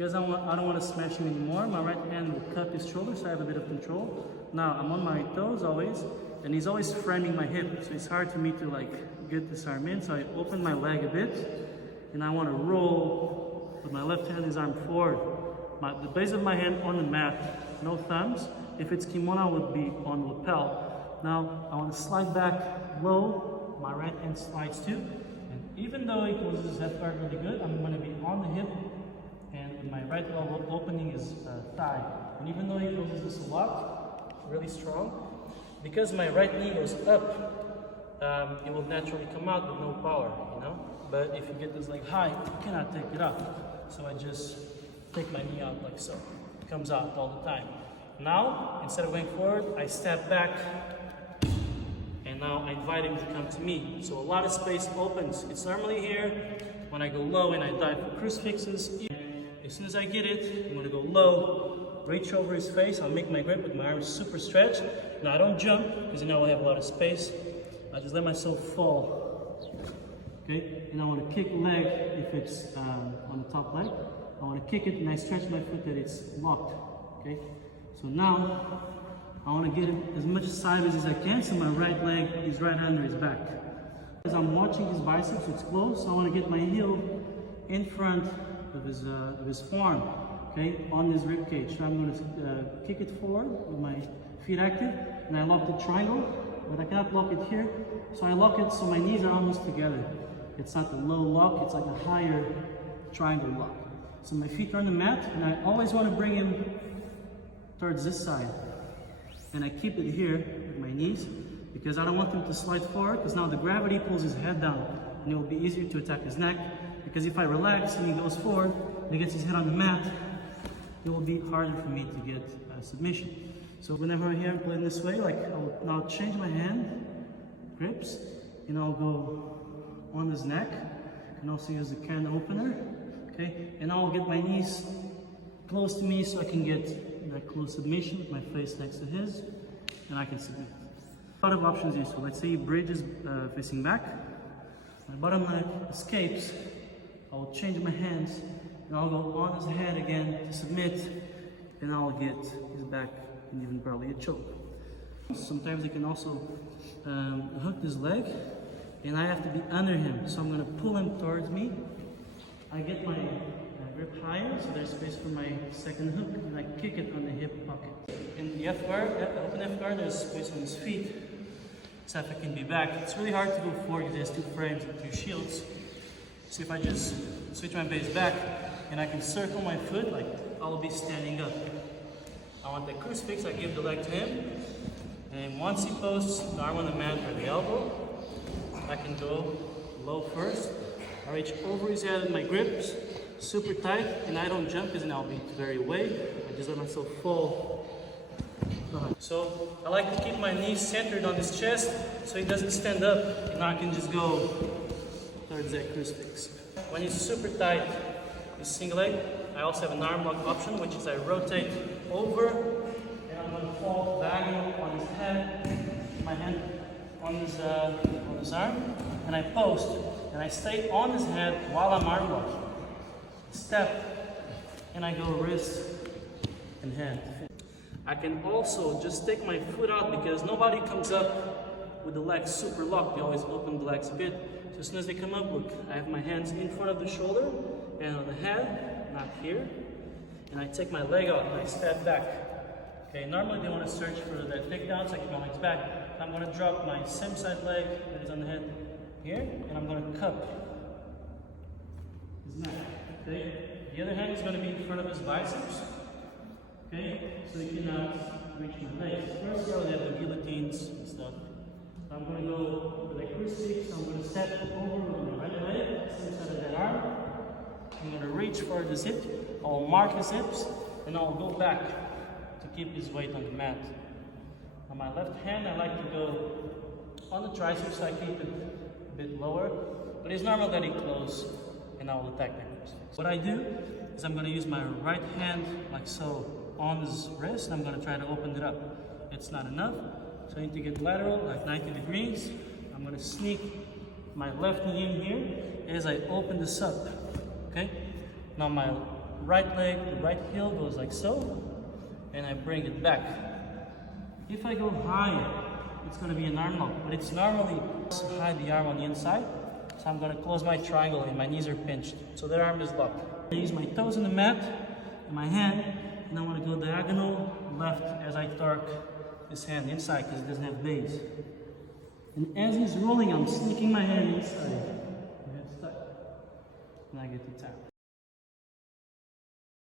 Because I don't want to smash him anymore, my right hand will cup his shoulder so I have a bit of control. Now I'm on my toes always, and he's always framing my hip, so it's hard for me to like get this arm in. So I open my leg a bit, and I want to roll with my left hand, his arm forward. The base of my hand on the mat, no thumbs. If it's kimono, I would be on lapel. Now I want to slide back low, my right hand slides too. And even though he closes his head guard really good, I'm going to be on the hip, and with my right elbow opening his thigh. And even though he closes this a lot, really strong, because my right knee goes up, it will naturally come out with no power, you know? But if you get this leg high, you cannot take it up. So I just take my knee out like so. It comes out all the time. Now, instead of going forward, I step back, and now I invite him to come to me. So a lot of space opens. It's normally here. When I go low and I dive for crucifixes, as soon as I get it, I'm gonna go low, reach over his face. I'll make my grip with my arms super stretched. Now I don't jump, because now I have a lot of space. I just let myself fall. Okay, and I want to kick the leg if it's on the top leg. I want to kick it and I stretch my foot that it's locked. Okay, so now I want to get it as much sideways as I can, so my right leg is right under his back. As I'm watching his biceps, it's close, so I want to get my heel in front of his forearm, okay, on his rib cage. So I'm going to kick it forward with my feet active, and I lock the triangle, but I cannot lock it here, so I lock it so my knees are almost together. It's not a low lock, it's like a higher triangle lock. So my feet are on the mat, and I always want to bring him towards this side. And I keep it here with my knees, because I don't want him to slide forward, because now the gravity pulls his head down, and it will be easier to attack his neck. Because if I relax and he goes forward, and he gets his head on the mat, it will be harder for me to get submission. So whenever I'm here playing this way, like I'll now change my hand grips, and I'll go on his neck, and also use the can opener, okay? And I'll get my knees close to me so I can get that close submission with my face next to his, and I can submit. A lot of options here. So let's say he bridges facing back, my bottom leg escapes. I'll change my hands, and I'll go on his head again to submit, and I'll get his back and even probably a choke. Sometimes I can also hook this leg, and I have to be under him. So I'm going to pull him towards me. I get my grip higher, so there's space for my second hook, and I kick it on the hip pocket. In the F guard, open F guard, there's space on his feet, so if I can be back. It's really hard to go forward because there's two frames and two shields. So if I just switch my base back and I can circle my foot, like I'll be standing up. I want the crucifix, I give the leg to him, and once he posts the arm on the mat or the elbow, I can go low first. I reach over his head with my grips, super tight, and I don't jump because then I'll be very weight. I just let myself fall. So I like to keep my knees centered on his chest so he doesn't stand up, and I can just go towards that crucifix. When he's super tight, his single leg, I also have an arm lock option, which is I rotate over, and I'm going to fall diagonal on his head, my hand on his arm, and I post, and I stay on his head while I'm arm locked. Step, and I go wrist and hand. I can also just take my foot out because nobody comes up with the legs super locked. They always open the legs a bit. So as soon as they come up, look, I have my hands in front of the shoulder and on the head, not here. And I take my leg out and I step back. Okay, normally they want to search for that takedown, so I keep my legs back. I'm going to drop my same side leg that is on the head here, and I'm going to cup his neck. Okay, the other hand is going to be in front of his biceps. Okay, so you cannot reach my legs. First row, they have the guillotines and stuff. So I'm going to go with a crucifix. I'm going to step over with my right leg, same side of that arm. I'm going to reach for the zip. I'll mark his hips, and I'll go back to keep his weight on the mat. On my left hand, I like to go on the triceps, so I keep it a bit lower. But it's normal that it close, and I will attack that crucifix. What I do is I'm going to use my right hand like so on his wrist, and I'm going to try to open it up. It's not enough, so I need to get lateral, like 90 degrees. I'm going to sneak my left knee in here as I open this up. Okay? Now my right leg, the right heel goes like so, and I bring it back. If I go higher, it's going to be an arm lock, but it's normally hide the arm on the inside. So I'm going to close my triangle and my knees are pinched. So the arm is locked. I use my toes on the mat and my hand, and I want to go diagonal left as I torque this hand inside because it doesn't have base. And as he's rolling, I'm sneaking my hand inside. My head's tight. And I get to tap.